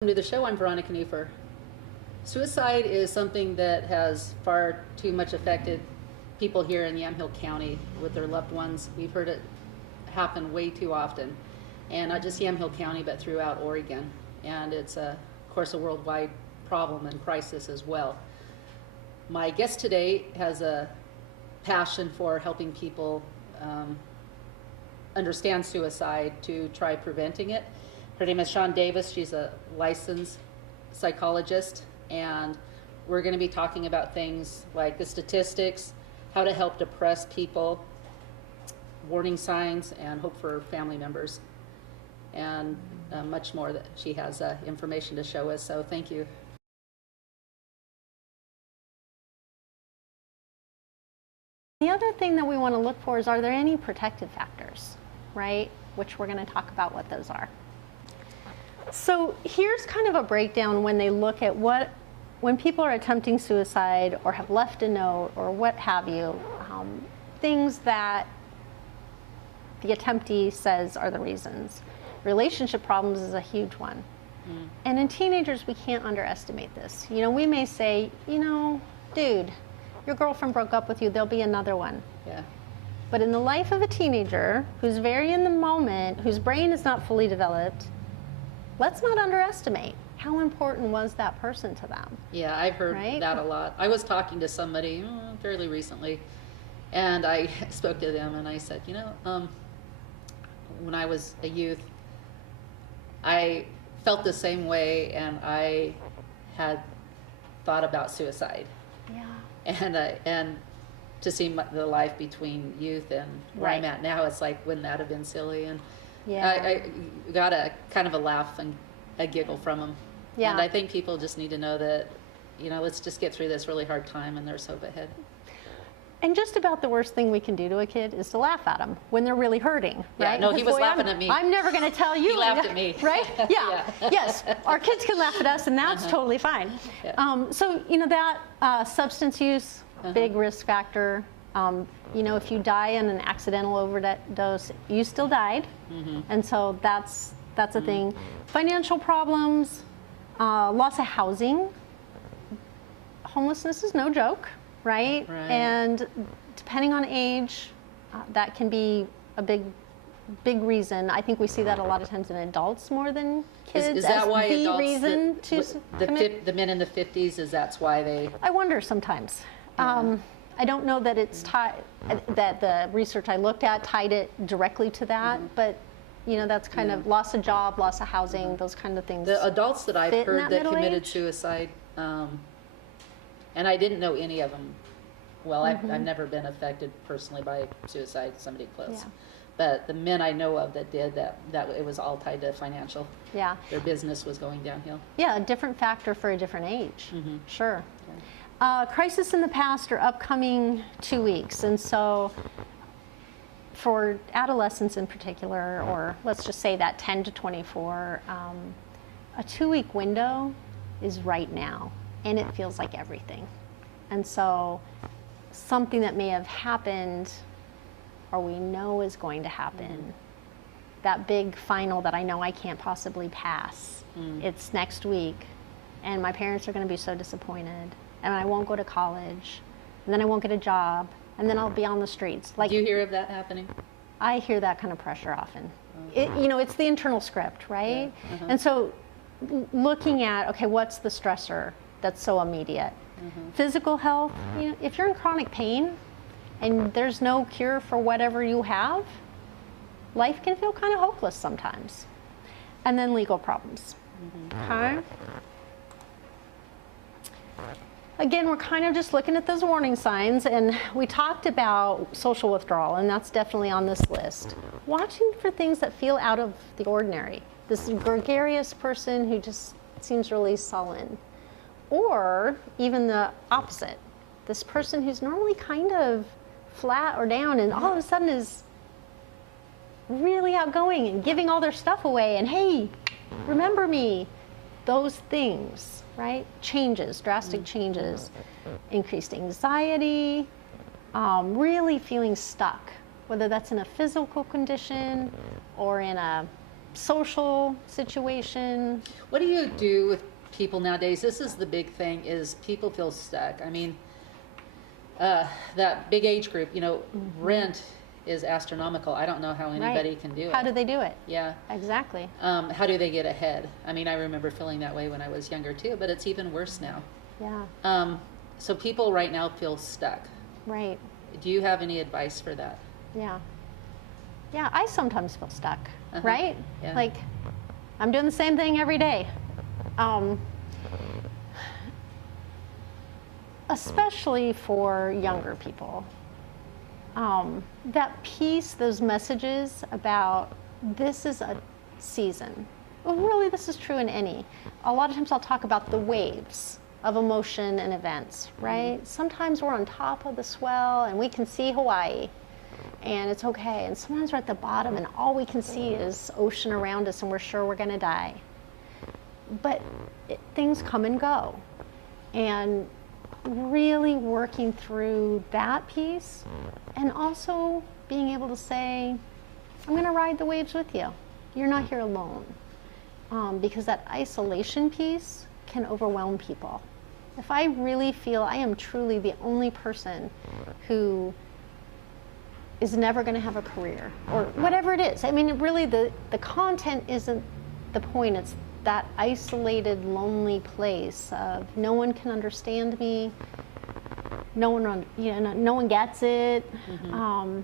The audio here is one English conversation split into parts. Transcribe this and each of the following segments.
Welcome to the show. I'm Veronica Newfer. Suicide is something that has far too much affected people here in Yamhill County with their loved ones. We've heard it happen way too often, and not just Yamhill County, but throughout Oregon. And it's, of course, a worldwide problem and crisis as well. My guest today has a passion for helping people understand suicide to try preventing it. Her name is Shawn Davis. She's a licensed psychologist, and we're going to be talking about things like the statistics, how to help depressed people, warning signs, and hope for family members, and much more that she has information to show us. So thank you. The other thing that we want to look for is, are there any protective factors, right? Which we're going to talk about what those are. So here's kind of a breakdown when they look at when people are attempting suicide or have left a note or what have you, things that the attemptee says are the reasons. Relationship problems is a huge one. And in teenagers, we can't underestimate this. You know, we may say, you know, dude, your girlfriend broke up with you, there'll be another one. Yeah. But in the life of a teenager who's very in the moment, whose brain is not fully developed, let's not underestimate how important was that person to them. Yeah, I've heard that a lot. I was talking to somebody fairly recently, and I spoke to them, and I said, you know, when I was a youth, I felt the same way, and I had thought about suicide. Yeah. And to see the life between youth and where I'm at now, it's like, wouldn't that have been silly? And yeah. I got a kind of a laugh and a giggle from them. Yeah. And I think people just need to know that, you know, let's just get through this really hard time, and there's hope ahead. And just about the worst thing we can do to a kid is to laugh at them when they're really hurting, right? Yeah, no, he was laughing at me. I'm never going to tell you. He laughed at me. Right? Yeah. Yes. Our kids can laugh at us, and that's totally fine. Yeah. So, you know, that substance use, big risk factor. You know, if you die in an accidental overdose, you still died. And so that's a thing. Financial problems, loss of housing. Homelessness is no joke, right? And depending on age, that can be a big reason. I think we see that a lot of times in adults more than kids. Is that why adults, reason the men in the 50s, that's why they... I wonder sometimes. Yeah. I don't know that it's that the research I looked at tied it directly to that, but you know, that's kind of loss of job, loss of housing, those kind of things. The adults that I've heard that committed age. suicide, and I didn't know any of them. Well, I've never been affected personally by suicide, somebody close. Yeah. But the men I know of that did that it was all tied to financial. Yeah. Their business was going downhill. Yeah, a different factor for a different age. Sure. Okay. Crisis in the past or upcoming 2 weeks. And so for adolescents in particular, or let's just say that 10 to 24, a 2-week window is right now, and it feels like everything. And so something that may have happened or we know is going to happen, that big final that I know I can't possibly pass, it's next week, and my parents are going to be so disappointed, and I won't go to college, and then I won't get a job, and then I'll be on the streets. Like, do you hear of that happening? I hear that kind of pressure often. You know, it's the internal script, right? Yeah. And so looking at, okay, what's the stressor that's so immediate? Physical health, you know, if you're in chronic pain and there's no cure for whatever you have, life can feel kind of hopeless sometimes. And then legal problems. Okay? Again, we're kind of just looking at those warning signs, and we talked about social withdrawal, and that's definitely on this list. Watching for things that feel out of the ordinary. This gregarious person who just seems really sullen. Or even the opposite. This person who's normally kind of flat or down, and all of a sudden is really outgoing and giving all their stuff away, and hey, remember me. Those things, right? Changes, drastic changes, increased anxiety, really feeling stuck, whether that's in a physical condition or in a social situation. What do you do with people nowadays? This is the big thing, is people feel stuck. I mean, that big age group, rent is astronomical. I don't know how anybody can do it. How do they do it? Yeah. Exactly. How do they get ahead? I mean, I remember feeling that way when I was younger too, but it's even worse now. Yeah. So people right now feel stuck. Right. Do you have any advice for that? Yeah. Yeah, I sometimes feel stuck, Uh-huh. right? Yeah. Like, I'm doing the same thing every day. Especially for younger people. That piece, those messages about this is a season. Well, really, this is true in any. A lot of times I'll talk about the waves of emotion and events, right? Mm-hmm. Sometimes we're on top of the swell and we can see Hawaii and it's okay. And sometimes we're at the bottom and all we can see is ocean around us and we're sure we're going to die. But things come and go. And really working through that piece and also being able to say, I'm going to ride the waves with you. You're not here alone. Because that isolation piece can overwhelm people. If I really feel I am truly the only person who is never going to have a career or whatever it is. I mean, really the content isn't the point. It's that isolated, lonely place of no one can understand me. No one gets it. Mm-hmm.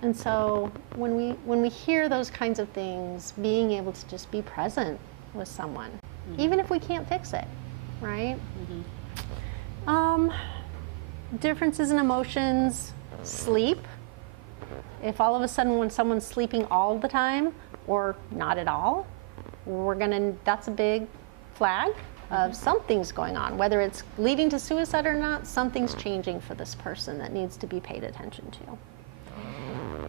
And so when we hear those kinds of things, being able to just be present with someone, Mm-hmm. even if we can't fix it, right? Mm-hmm. Differences in emotions, sleep. If all of a sudden when someone's sleeping all the time or not at all, that's a big flag of something's going on. Whether it's leading to suicide or not, something's changing for this person that needs to be paid attention to.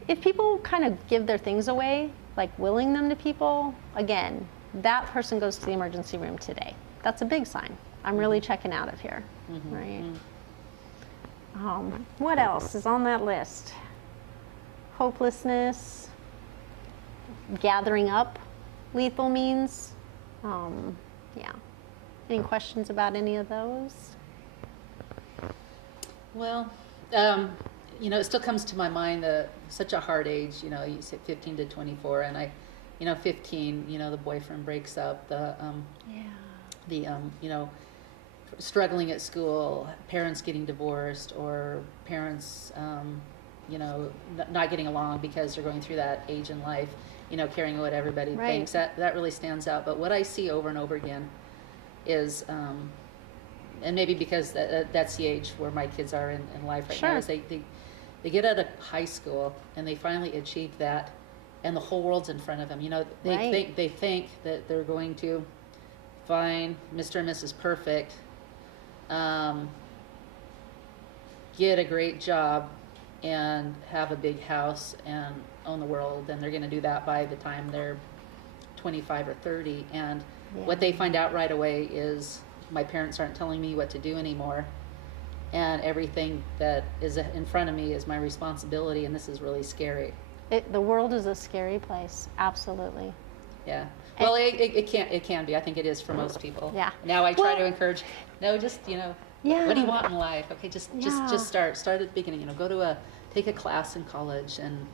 If people kind of give their things away, like willing them to people, again, that person goes to the emergency room today. That's a big sign. I'm really checking out of here, right? What else is on that list? Hopelessness, gathering up lethal means. Yeah. Any questions about any of those? Well, it still comes to my mind such a hard age, you said 15 to 24, and 15, the boyfriend breaks up, struggling at school, parents getting divorced, or parents, not getting along because they're going through that age in life, caring what everybody Right. thinks. That really stands out. But what I see over and over again is, and maybe because that's the age where my kids are in life right now, is they get out of high school and they finally achieve that, and the whole world's in front of them. They think that they're going to find Mr. and Mrs. Perfect, get a great job, and have a big house and own the world, and they're going to do that by the time they're 25 or 30. And what they find out right away is my parents aren't telling me what to do anymore, and everything that is in front of me is my responsibility, and this is really scary. The world is a scary place, absolutely. Yeah. Well, it can be. I think it is for most people. Yeah. Now I try to encourage, just, Yeah. what do you want in life? Okay, just start at the beginning, take a class in college, and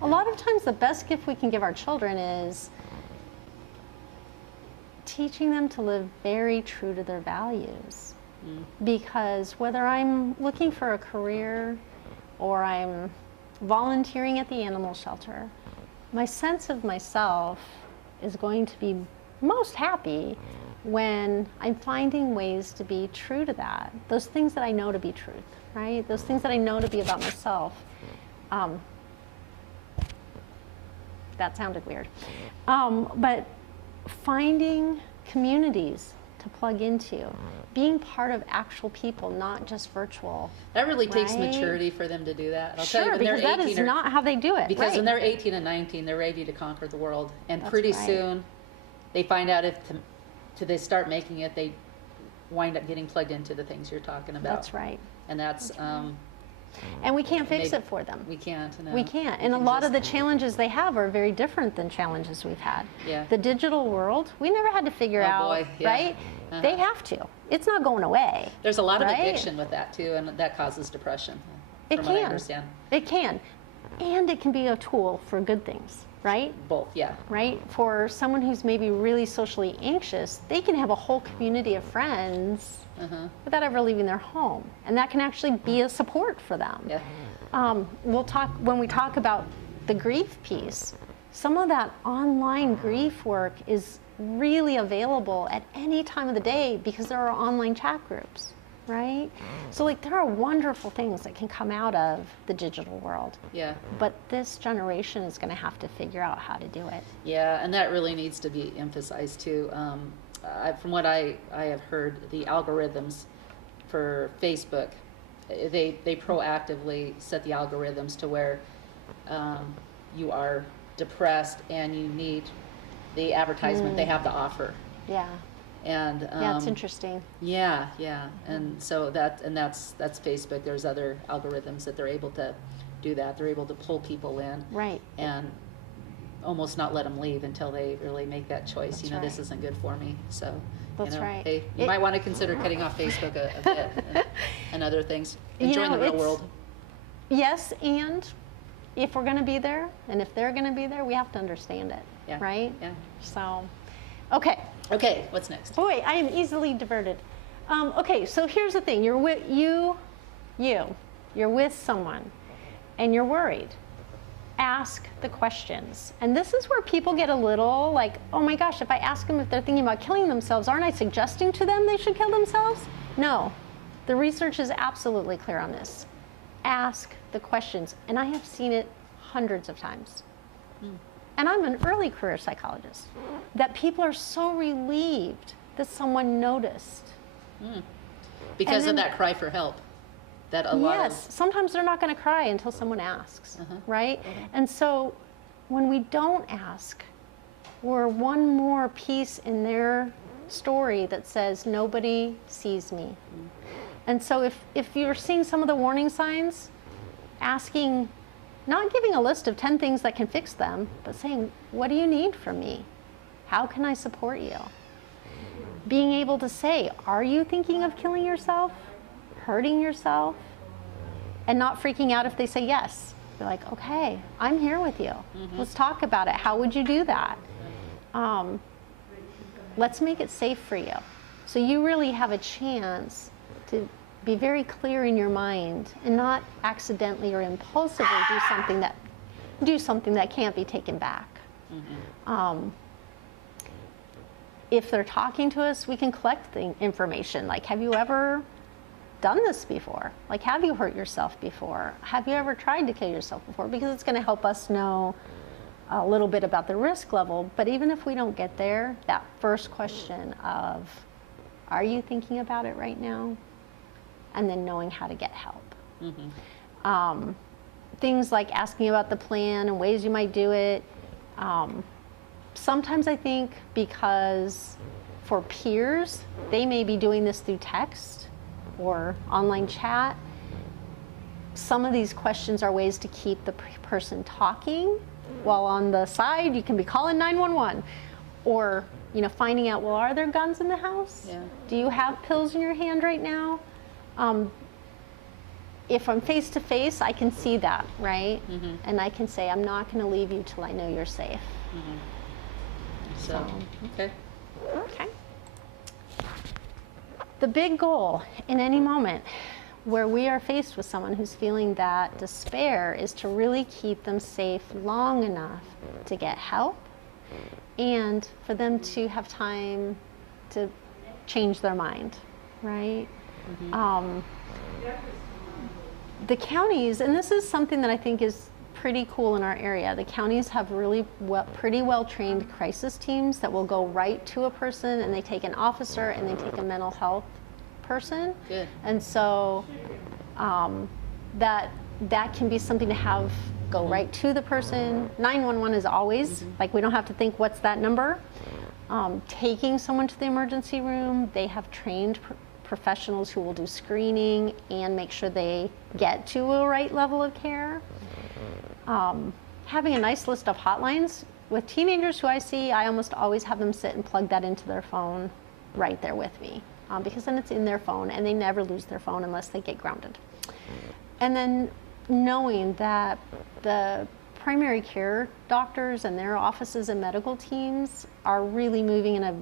A lot of times the best gift we can give our children is teaching them to live very true to their values. Because whether I'm looking for a career or I'm volunteering at the animal shelter, my sense of myself is going to be most happy when I'm finding ways to be true to that. Those things that I know to be truth, right? Those things that I know to be about myself. That sounded weird. But finding communities to plug into, being part of actual people, not just virtual. that really takes Right. maturity for them to do that. I'll tell you, Sure, when they're because that 18 is or, not how they do it. because right. when they're 18 and 19, they're ready to conquer the world, and That's pretty right. soon they find out if they start making it, they wind up getting plugged into the things you're talking about. That's right. And that's And we can't fix Maybe- it for them. We can't. No. We can't. We And a can lot of the just- challenges they have are very different than challenges we've had. Yeah. The digital world, we never had to figure Oh, out, boy, yeah. right? They have to. It's not going away. There's a lot of right? addiction with that too, and that causes depression. It from can. what I understand. It can. And it can be a tool for good things, right? Both, yeah. Right? For someone who's maybe really socially anxious, they can have a whole community of friends without ever leaving their home. And that can actually be a support for them. Yeah. We'll talk, when we talk about the grief piece, some of that online grief work is really available at any time of the day because there are online chat groups, right? So like there are wonderful things that can come out of the digital world. Yeah. But this generation is going to have to figure out how to do it. Yeah, and that really needs to be emphasized too. From what I have heard, the algorithms for Facebook, they proactively set the algorithms to where you are depressed and you need the advertisement they have to offer. Yeah. And Yeah, it's interesting. yeah, and so that's Facebook. There's other algorithms that they're able to do that. They're able to pull people in, Right. and almost not let them leave until they really make that choice. That's This right. isn't good for me. So, That's right. hey, you might want to consider cutting off Facebook a bit and other things. Enjoying the real it's- world. Yes, and if we're going to be there, and if they're going to be there, we have to understand it, Yeah. right? Yeah. So, okay. Okay, what's next? Boy, I am easily diverted. Okay, so here's the thing: you're with you're with someone, and you're worried. Ask the questions, and this is where people get a little like, oh my gosh, if I ask them if they're thinking about killing themselves, aren't I suggesting to them they should kill themselves? No, the research is absolutely clear on this. Ask the questions, and I have seen it hundreds of times. And I'm an early career psychologist, that people are so relieved that someone noticed. Because then- of that cry for help. That a lot Yes, of sometimes they're not going to cry until someone asks, right? And so when we don't ask, we're one more piece in their story that says, nobody sees me. And so if you're seeing some of the warning signs, asking, not giving a list of 10 things that can fix them, but saying, what do you need from me? How can I support you? Being able to say, are you thinking of killing yourself? Hurting yourself? And not freaking out if they say yes. You're like, okay, I'm here with you. Let's talk about it. How would you do that? Let's make it safe for you. So you really have a chance to be very clear in your mind and not accidentally or impulsively do something that can't be taken back. If they're talking to us, we can collect the information. Like, have you ever done this before? Like, have you hurt yourself before? Have you ever tried to kill yourself before? Because it's going to help us know a little bit about the risk level. But even if we don't get there, that first question of, are you thinking about it right now? And then knowing how to get help. Things like asking about the plan and ways you might do it. Sometimes I think because for peers, they may be doing this through text or online chat. Some of these questions are ways to keep the person talking, while on the side you can be calling 911, or finding out, well, are there guns in the house? Yeah. Do you have pills in your hand right now? If I'm face to face, I can see that, right? And I can say, I'm not going to leave you till I know you're safe. so okay. Okay. The big goal in any moment where we are faced with someone who's feeling that despair is to really keep them safe long enough to get help and for them to have time to change their mind, right? The counties, and this is something that I think is pretty cool in our area, the counties have really pretty well trained crisis teams that will go right to a person, and they take an officer and they take a mental health person. Good. And so that can be something to have go right to the person. 911 is always, like, we don't have to think, what's that number? Taking someone to the emergency room, they have trained professionals who will do screening and make sure they get to a right level of care. Having a nice list of hotlines. With teenagers who I see, I almost always have them sit and plug that into their phone right there with me, because then it's in their phone and they never lose their phone unless they get grounded. And then knowing that the primary care doctors and their offices and medical teams are really moving in a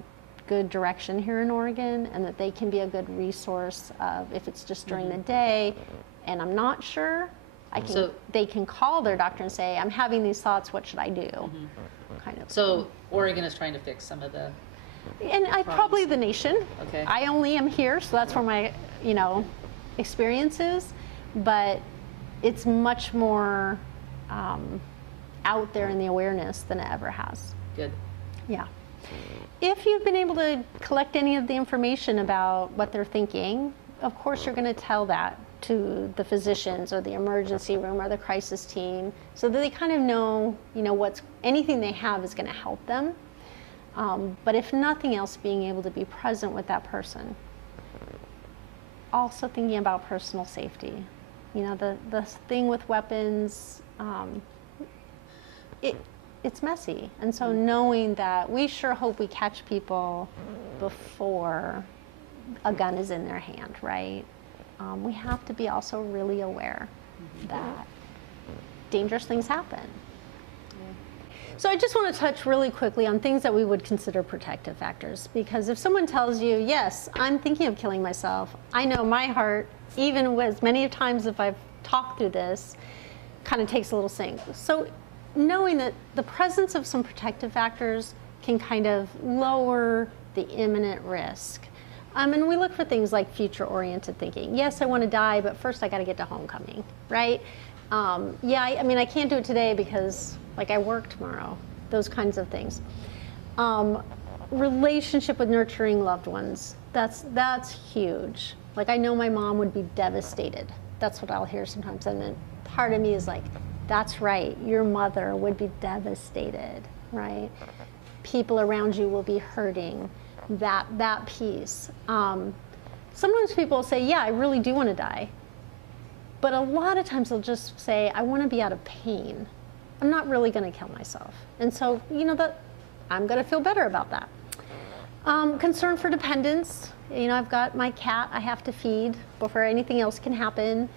good direction here in Oregon, and that they can be a good resource of, if it's just during the day and I'm not sure, they can call their doctor and say, I'm having these thoughts, what should I do? Kind of. So Oregon is trying to fix some of the, And probably the nation. Okay. I only am here, so that's where my, experience is. But it's much more out there in the awareness than it ever has. good. Yeah. If you've been able to collect any of the information about what they're thinking, of course you're going to tell that to the physicians or the emergency room or the crisis team, so that they kind of know, anything they have is going to help them. But if nothing else, being able to be present with that person. Also thinking about personal safety. The thing with weapons, it's messy. And so knowing that we sure hope we catch people before a gun is in their hand, right? We have to be also really aware that dangerous things happen. So I just want to touch really quickly on things that we would consider protective factors, because if someone tells you, yes, I'm thinking of killing myself, I know my heart, even as many times if I've talked through this, kind of takes a little sink. So knowing that the presence of some protective factors can kind of lower the imminent risk. And we look for things like future-oriented thinking. Yes, I want to die, but first I got to get to homecoming, right? I can't do it today because I work tomorrow, those kinds of things. Relationship with nurturing loved ones, that's huge. I know my mom would be devastated. That's what I'll hear sometimes. And then part of me is like, that's right, your mother would be devastated, right? People around you will be hurting. That piece. Sometimes people say, yeah, I really do want to die. But a lot of times they'll just say, I want to be out of pain. I'm not really going to kill myself. And so, that I'm going to feel better about that. Concern for dependence. I've got my cat I have to feed before anything else can happen.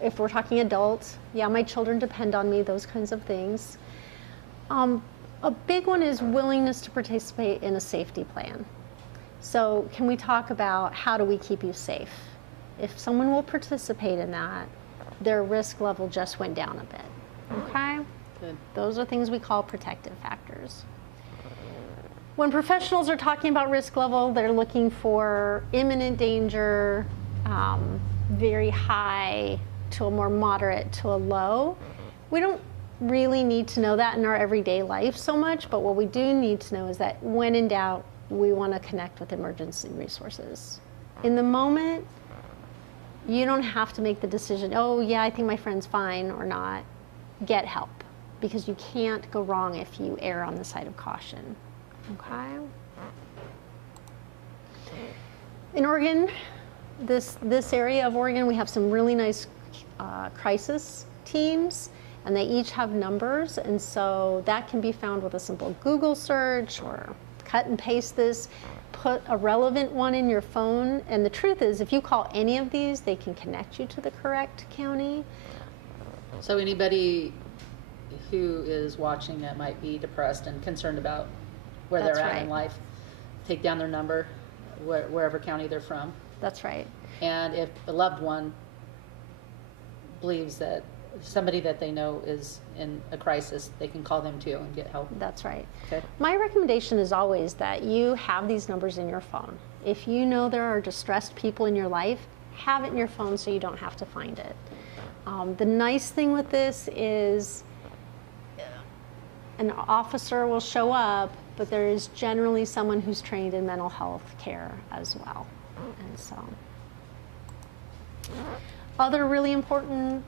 If we're talking adults, yeah, my children depend on me, those kinds of things. A big one is willingness to participate in a safety plan. So can we talk about how do we keep you safe? If someone will participate in that, their risk level just went down a bit, okay? Good. Those are things we call protective factors. When professionals are talking about risk level, they're looking for imminent danger, very high to a more moderate to a low. We don't really need to know that in our everyday life so much, but what we do need to know is that when in doubt, we want to connect with emergency resources. In the moment, you don't have to make the decision, oh yeah, I think my friend's fine or not. Get help, because you can't go wrong if you err on the side of caution, okay? In Oregon, this area of Oregon, we have some really nice crisis teams, and they each have numbers, and so that can be found with a simple Google search, or cut and paste this, put a relevant one in your phone, and the truth is, if you call any of these, they can connect you to the correct county. So anybody who is watching that might be depressed and concerned about where That's they're at right. in life, take down their number, wherever county they're from. That's right. And if a loved one believes that somebody that they know is in a crisis, they can call them too and get help. That's right. Okay. My recommendation is always that you have these numbers in your phone. If you know there are distressed people in your life, have it in your phone so you don't have to find it. The nice thing with this is an officer will show up, but there is generally someone who's trained in mental health care as well. And so, other really important,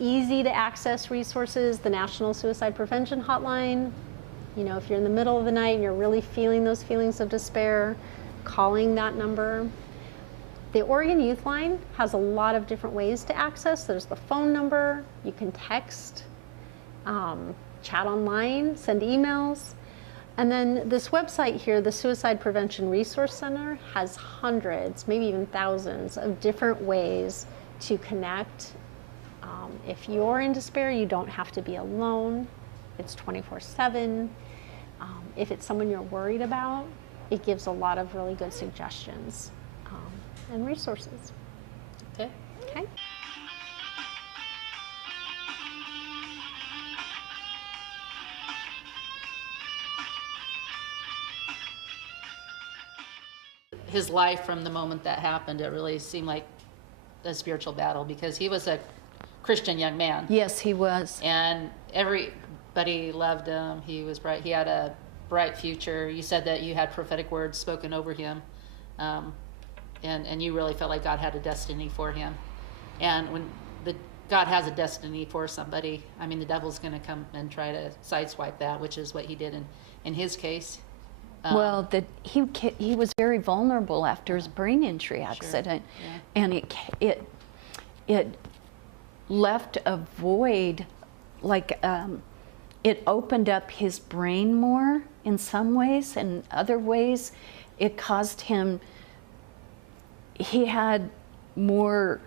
easy to access resources, the National Suicide Prevention Hotline. If you're in the middle of the night and you're really feeling those feelings of despair, calling that number. The Oregon Youth Line has a lot of different ways to access. There's the phone number, you can text, chat online, send emails. And then this website here, the Suicide Prevention Resource Center, has hundreds, maybe even thousands of different ways to connect. If you're in despair, you don't have to be alone. It's 24/7. If it's someone you're worried about, it gives a lot of really good suggestions and resources. Okay. Okay. His life from the moment that happened, it really seemed like a spiritual battle because he was a Christian young man. Yes, he was. And everybody loved him. He was bright. He had a bright future. You said that you had prophetic words spoken over him. And you really felt like God had a destiny for him. And when God has a destiny for somebody, I mean, the devil's going to come and try to sideswipe that, which is what he did in his case. Well, he was very vulnerable after his brain injury accident, Yeah. and it left a void, like it opened up his brain more in some ways, and other ways it caused him. He had more.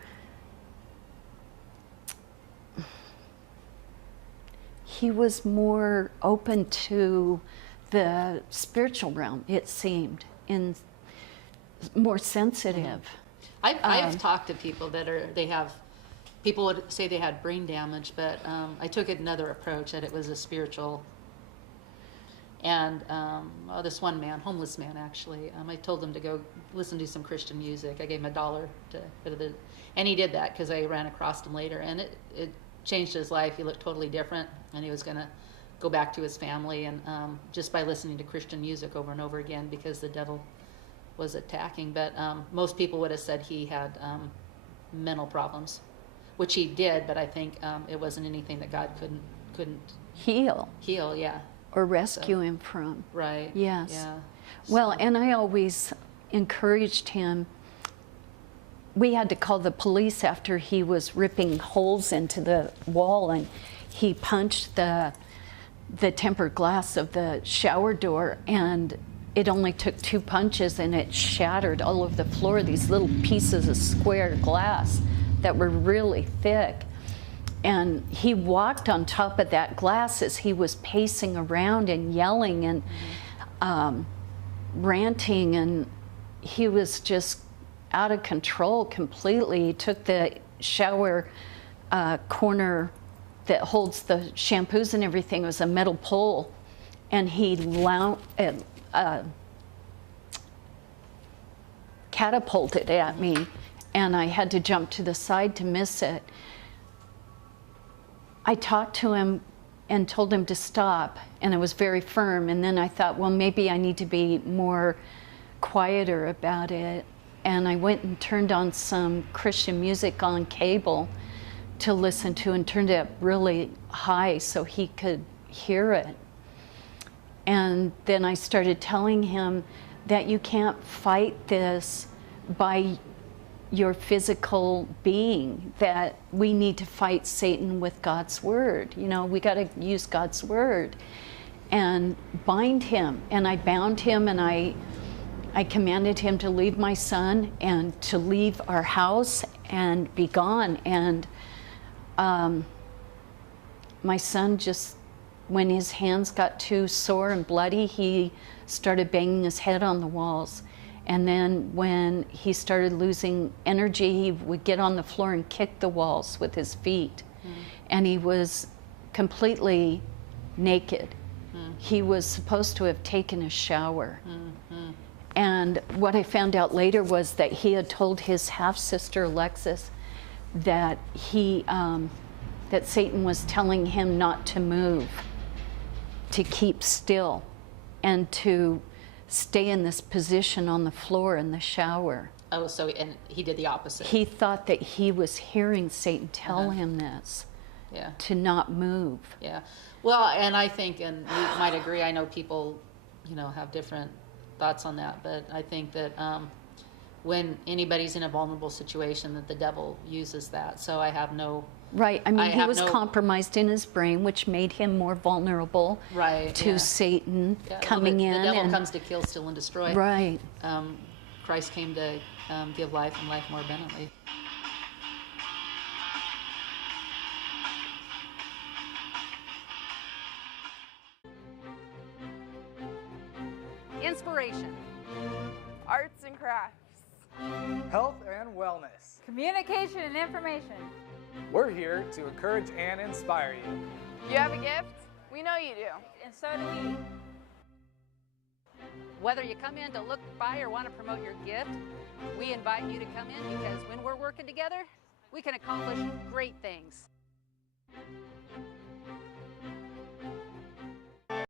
He was more open to the spiritual realm, it seemed, and more sensitive. I've talked to people that people would say they had brain damage, but I took another approach, that it was a spiritual. And this one man, homeless man actually, I told him to go listen to some Christian music. I gave him $1 and he did that because I ran across him later, and it changed his life. He looked totally different, and he was going to go back to his family, and just by listening to Christian music over and over again, because the devil was attacking. But most people would have said he had mental problems, which he did, but I think it wasn't anything that God couldn't Heal yeah. or rescue him from. Right. Yes. Yeah. Well, and I always encouraged him. We had to call the police after he was ripping holes into the wall, and he punched the tempered glass of the shower door, and it only took 2 punches and it shattered all over the floor, these little pieces of square glass that were really thick. And he walked on top of that glass as he was pacing around and yelling and ranting, and he was just out of control completely. He took the shower corner that holds the shampoos and everything. It was a metal pole, and he catapulted at me, and I had to jump to the side to miss it. I talked to him and told him to stop, and I was very firm, and then I thought, well, maybe I need to be more quieter about it, and I went and turned on some Christian music on cable to listen to, and turned it up really high so he could hear it. And then I started telling him that you can't fight this by your physical being, that we need to fight Satan with God's word. You know, we got to use God's word and bind him. And I bound him, and I commanded him to leave my son and to leave our house and be gone. And my son just, when his hands got too sore and bloody, he started banging his head on the walls. And then when he started losing energy, he would get on the floor and kick the walls with his feet. And he was completely naked. He was supposed to have taken a shower. And what I found out later was that he had told his half-sister Alexis that that Satan was telling him not to move, to keep still, and to stay in this position on the floor in the shower. Oh, and he did the opposite. He thought that he was hearing Satan tell him this, to not move. Yeah. Well, and I think, and you might agree, I know people, have different thoughts on that, but I think that when anybody's in a vulnerable situation, that the devil uses that. So I have no. Right. I mean, he have was no- compromised in his brain, which made him more vulnerable Right, to yeah. Satan Yeah, well, coming in. The devil and, comes to kill, steal, and destroy. Right. Christ came to give life and life more abundantly. Inspiration. Arts and crafts. Health and wellness. Communication and information. We're here to encourage and inspire you. You have a gift? We know you do. And so do we. Whether you come in to look by or want to promote your gift, we invite you to come in because when we're working together, we can accomplish great things.